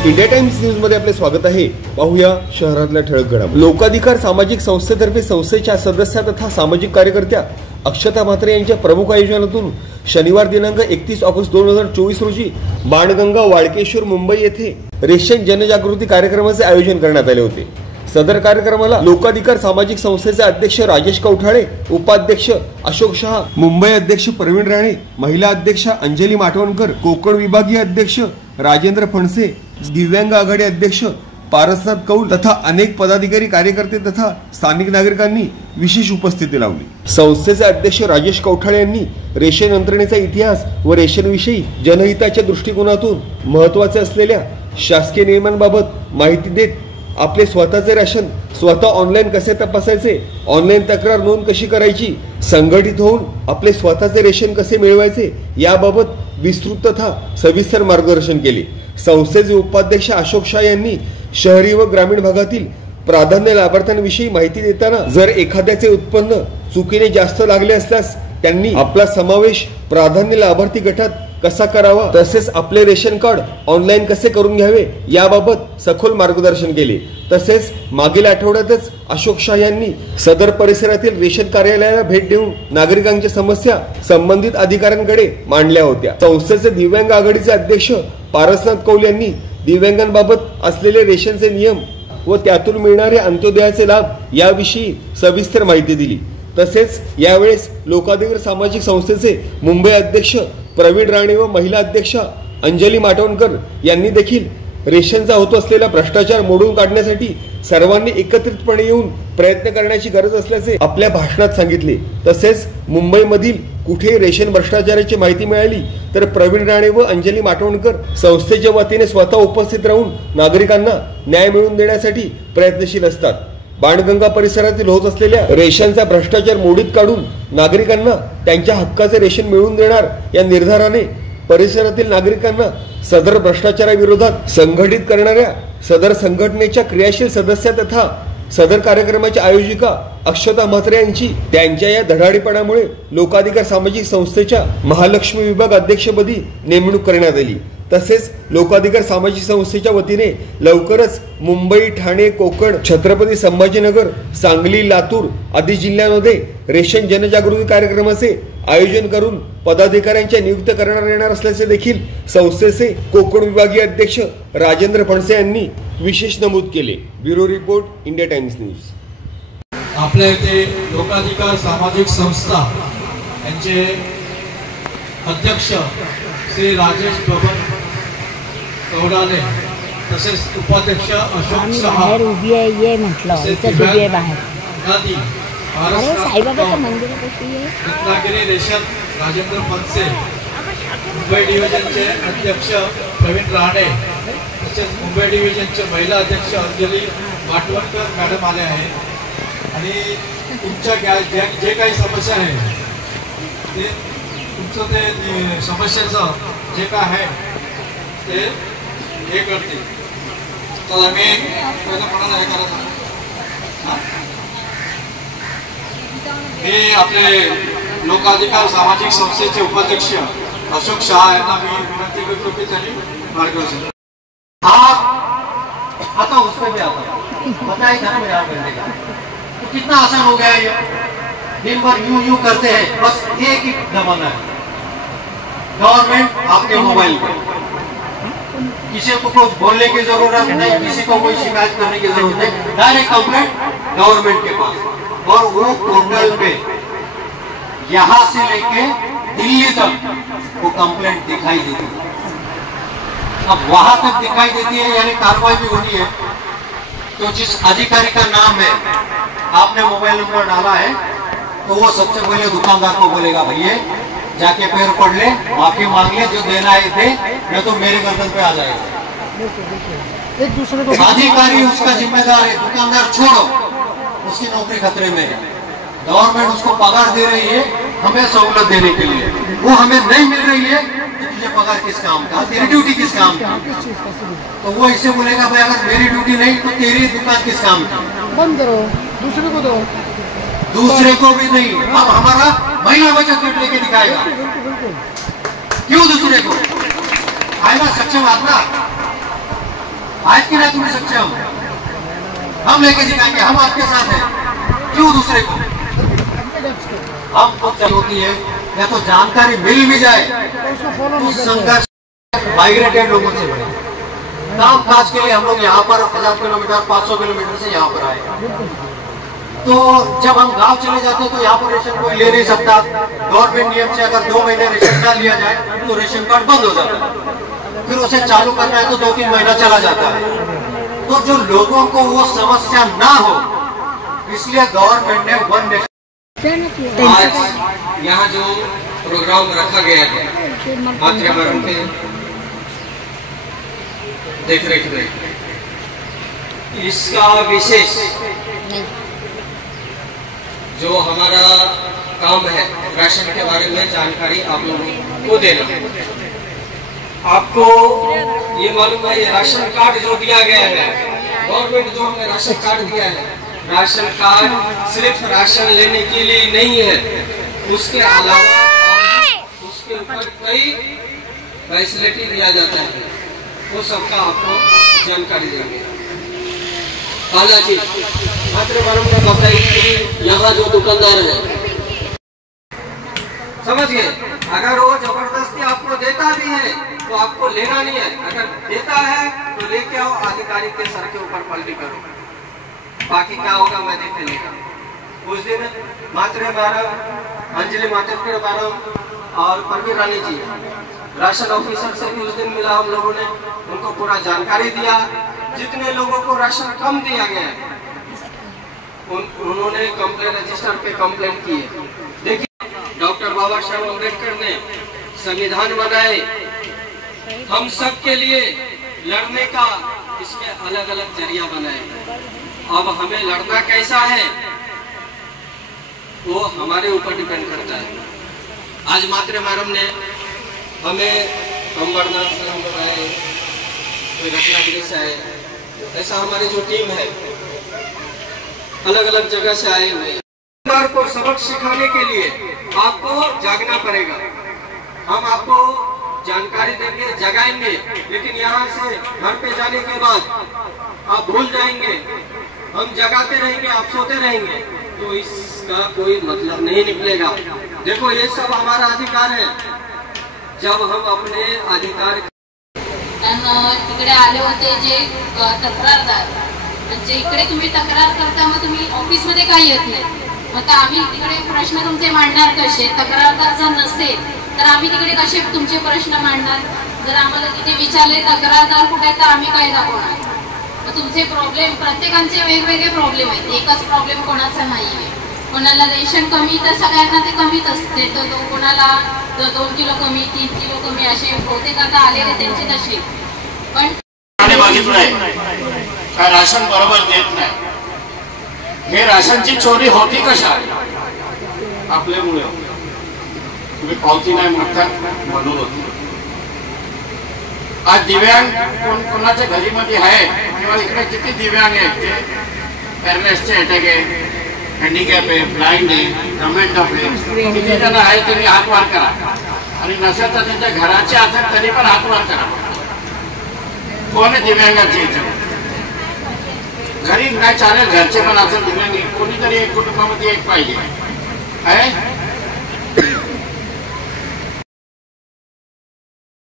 India times news मध्ये आपले स्वागत आहे। पाहूया शहरातल्या ठळक घडामोडी। लोकाधिकार सामाजिक संस्थेतर्फे संस्थेच्या सदस्या तथा सामाजिक कार्यकर्त्या अक्षता म्हात्रे यांच्या प्रमुख आयोजनातून शनिवार दिनांक 31 ऑगस्ट 2024 रोजी बाणगंगा वाळकेश्वर मुंबई येथे रेशन जनजागृती कार्यक्रमाचे आयोजन करण्यात आले होते। सदर कार्यक्रमाला लोकाधिकार सामाजिक संस्थेचे अध्यक्ष राजेश कौठाळे, उपाध्यक्ष अशोक शहा, मुंबई अध्यक्ष प्रवीण राणे, महिला अध्यक्ष अंजली माटवणकर, कोकण विभागीय अध्यक्ष राजेंद्र फणसे, दिव्यांग आघाडी अध्यक्ष पारसनाथ कौल तथा अनेक पदाधिकारी, कार्यकर्ते तथा स्थानिक नागरिकांनी विशेष उपस्थिती लावली। संस्थेचे अध्यक्ष राजेश कौठाळे यांनी रेशन यंत्रणेचा इतिहास व रेशनविषयी जनहिताच्या दृष्टिकोनातून महत्त्वाचे असलेल्या शासकीय नियमांबाबत माहिती देत आपले स्वतःचे रेशन स्वतः ऑनलाईन कसे तपासायचे, ऑनलाईन तक्रार नोंद कशी करायची, संघटित होऊन आपले स्वतःचे रेशन कसे मिळवायचे याबाबत विस्तृत तथा सविस्तर मार्गदर्शन केले। संस्थेचे उपाध्यक्ष अशोक शाह यांनी शहरी व ग्रामीण भागातील प्राधान्य लाभार्थ्यांविषयी माहिती देताना जर एखाद्याचे उत्पन्न चुकीने जास्त लागले असल्यास त्यांनी आपला समावेश प्राधान्य लाभार्थी गटात कसा करावा, तसेच आपले रेशन कार्ड ऑनलाईन कसे करून घ्यावे याबाबत सखोल मार्गदर्शन केले। तसेच मागील आठवड्यातच अशोक शाह यांनी सदर परिसरातील रेशन कार्यालयाला भेट देऊन नागरिकांच्या समस्या संबंधित अधिकाऱ्यांकडे मांडल्या होत्या। संस्थेचे दिव्यांग आघाडीचे अध्यक्ष पारसनाथ कौल यांनी दिव्यांगांबाबत असलेले रेशनचे नियम व त्यातून मिळणारे अंत्योदयाचे लाभ याविषयी सविस्तर माहिती दिली। तसेच यावेळेस लोकाधिकार सामाजिक संस्थेचे मुंबई अध्यक्ष प्रवीण राणे व महिला अध्यक्ष अंजली माटवणकर यांनी देखील रेशनचा होत असलेला भ्रष्टाचार मोडून काढण्यासाठी सर्वांनी एकत्रितपणे येऊन प्रयत्न करण्याची गरज असल्याचे आपल्या भाषणात सांगितले। तसेच मुंबईमधील कुठे रेशन भ्रष्टाचाराची माहिती मिळाली तर प्रवीण राणे व अंजली माटवणकर संस्थेच्या वतीने स्वतः उपस्थित राहून नागरिकांना न्याय मिळवून देण्यासाठी प्रयत्नशील असतात। बाणगंगा परिसरातील होत असलेल्या रेशनचा भ्रष्टाचार मोडीत काढून नागरिकांना त्यांच्या हक्काचे रेशन मिळवून देणार या निर्धाराने परिसरातील नागरिकांना सदर भ्रष्टाचाराविरोधात संघटित करणाऱ्या सदर संघटनेच्या क्रियाशील सदस्या तथा सदर कार्यक्रमाच्या आयोजिका अक्षता म्हात्रे यांची त्यांच्या या धडाडीपणामुळे लोकाधिकार सामाजिक संस्थेच्या महालक्ष्मी विभाग अध्यक्षपदी नेमणूक करण्यात आली। तसेच लोकाधिकार सामाजिक संस्थेच्या वतीने लवकरच मुंबई, ठाणे, कोकण, छत्रपती संभाजीनगर, सांगली, लातूर आदी जिल्ह्यांमध्ये रेशन जनजागृती कार्यक्रमाचे आयोजन करून पदाधिकाऱ्यांच्या नियुक्त करण्यात येणार असल्याचे देखील संस्थेचे कोकण विभागीय अध्यक्ष राजेंद्र फणसे यांनी विशेष नमूद केले। Bureau report, India times news. आपल्या इथे लोकाधिकार सामाजिक संस्था यांचे अध्यक्ष श्री राजेश कौडाले तसेच उपाध्यक्ष अशोक शहा उभी आहे ये म्हटलं इथं उभी आहे बाहेर गादी साईबाबाचं मंदिर कशी आहे रत्नागिरी रेशन राजेंद्र फणसे मुंबई डिव्हिजनचे अध्यक्ष प्रवीण राणे तसेच मुंबई डिव्हिजनचे महिला अध्यक्ष अंजली माटवणकर मॅडम आले आहेत आणि तुमच्या जे काही समस्या आहे ते तुमचं ते समस्याचं जे काय आहे ते हे करतील। तर आम्ही पहिलं कोणाला हे करायचं मी आपले लोकाधिकार सामाजिक संस्थेचे उपाध्यक्ष अशोक शहा यांना मी विनंती करतो की त्यांनी मार्गदर्शन आता उसको भी आता बताइए क्या मेरा करने का तो कितना आसान हो गया ये। दिन भर यूं करते हैं, बस एक ही जमाना है गवर्नमेंट आपके मोबाइल पे, किसी को कुछ बोलने की जरूरत नहीं, किसी को कोई शिकायत करने की जरूरत नहीं, डायरेक्ट कंप्लेंट गवर्नमेंट के पास और वो पोर्टल पे यहां से लेके दिल्ली तक वो कंप्लेंट दिखाई देती है। अब वहां तक दिखाई देती है यानी कार्रवाई भी होनी है। तो जिस अधिकारी का नाम है आपने मोबाइल नंबर डाला है तो वो सबसे पहले दुकानदार को बोलेगा भैया जाके पैर पड़ ले, माफी मांग ले, जो देना है दे, नहीं तो मेरे गर्दन पे आ जाएगा। एक दूसरे को अधिकारी उसका जिम्मेदार है, दुकानदार छोड़ो, उसकी नौकरी खतरे में है। गवर्नमेंट उसको पगार दे रही है हमें सहूलत देने के लिए, वो हमें नहीं मिल रही है तो तुझे पगार किस काम का, तेरी ड्यूटी किस काम का। तो वो इसे बोलेगा भाई अगर मेरी ड्यूटी नहीं तो तेरी दुकान किस काम की, बंद करो, दूसरे को दो, दूसरे को भी नहीं। अब हमारा महिला बचत गट लेके दिखाएगा, क्यों दूसरे को आएगा सक्षम आदमी आज की नहीं तुम्हें सच्चे हम लेके दिखाएंगे, हम आपके साथ हैं, क्यों दूसरे को हम खुद होती है या तो जानकारी मिल भी जाए तो संघर्ष माइग्रेटेड लोगों से बने। काम काज के लिए हम लोग यहाँ पर 1000 किलोमीटर 500 किलोमीटर से यहाँ पर आए, तो जब हम गांव चले जाते हैं तो यहाँ पर रेशन कोई ले नहीं सकता। गवर्नमेंट नियम से अगर 2 महीने रेशन कार्ड लिया जाए तो रेशन कार्ड बंद हो जाता है, फिर उसे चालू करना है तो 2-3 महीना चला जाता है। तो जो लोगों को वो समस्या ना हो इसलिए गवर्नमेंट ने वन नेशन आज यहाँ जो प्रोग्राम रखा गया है मातृभूमि पे देख रेख में, इसका विशेष जो हमारा काम है राशन के बारे में जानकारी आप लोगों को देना। आपको ये मालूम है ये राशन कार्ड जो दिया गया है, गवर्नमेंट जो हमें राशन कार्ड दिया है, राशन कार्ड सिर्फ राशन लेने के लिए नहीं है, उसके अलावा उसके ऊपर कई फैसिलिटी दिया जाता है, वो सबका आपको जानकारी देंगे। पहला चीज मातृभूमि ने बताई कि यहाँ जो दुकानदार है, समझ गए, अगर वो जबरदस्ती आपको देता भी है तो आपको लेना नहीं है, अगर देता है तो लेके आओ, आधिकारिक के सर के ऊपर पलटी करो, बाकी क्या होगा मैं देख लेगा। उस दिन मातृ मैडम अंजलि मातृ मैडम और परवीन रानी जी राशन ऑफिसर से भी उस दिन मिला, हम लोगों ने उनको पूरा जानकारी दिया। जितने लोगों को राशन कम दिया गया है उन्होंने कंप्लेंट रजिस्टर पे कंप्लेंट की है। देखिए डॉक्टर बाबा साहब अम्बेडकर ने संविधान बनाए हम सब के लिए लड़ने का, इसमें अलग अलग जरिया बनाए। अब हमें लड़ना कैसा है वो हमारे ऊपर डिपेंड करता है। आज मातृ मैडम ने हमें अम्बरनाथ से हम बताए, कोई रत्नागिरी से आए, ऐसा हमारी जो टीम है अलग अलग जगह से आए हुए हैं। को सबक सिखाने के लिए आपको जागना पड़ेगा, हम आपको जानकारी देंगे, जगाएंगे, लेकिन यहाँ से घर पे जाने के बाद आप भूल जाएंगे, हम जगाते रहेंगे, आप सोते रहेंगे, तो इसका कोई मतलब नहीं निकलेगा। देखो ये सब हमारा अधिकार है, जब हम अपने अधिकार तिकडे आले होते जे तक्रारदार, म्हणजे इकडे तुम्ही तक्रार करता, मग तुम्ही ऑफिस मध्ये काय येत नाही, मग आम्ही तिकडे प्रश्न तुमचे मांडणार कसे? तक्रारदार जर नसेल तर आम्ही तिकडे कसे तुमचे प्रश्न मांडणार? जर आम्हाला तिथे विचारले तक्रारदार कुठे तर आम्ही काय दाखवणार? मग तुमचे प्रॉब्लेम, प्रत्येकांचे वेगवेगळे प्रॉब्लेम आहेत, एकच प्रॉब्लेम कोणाचा नाहीये। कोणाला रेशन कमी तर सगळ्यांना ते कमीच असते, तर कोणाला 2 किलो कमी 3 किलो कमी असे बहुतेक आता आलेले त्यांचे तसे, पण काय राशन बरोबर देत नाही। हे राशनची चोरी होती कशा? आपल्यामुळे, तुम्ही पावती नाही म्हणता म्हणून होती। आज दिव्यांग कोणाच्या घरी मध्ये आहे किंवा इकडे किती दिव्यांग आहेत, ते पॅरालिसिसचे अटॅक आहे, हँडिकॅप आहे, ब्लाइंड आहे, कमेंट आहे, किती जण आहे तरी हात वर करा, आणि नसेल तर त्यांच्या घराचे असेल तरी पण हात वर करा। कोण आहे दिव्यांगाचे घरी नाही चालेल, घरचे पण असेल दिव्यांग, कोणीतरी एक कुटुंबामध्ये एक पाहिजे आहे।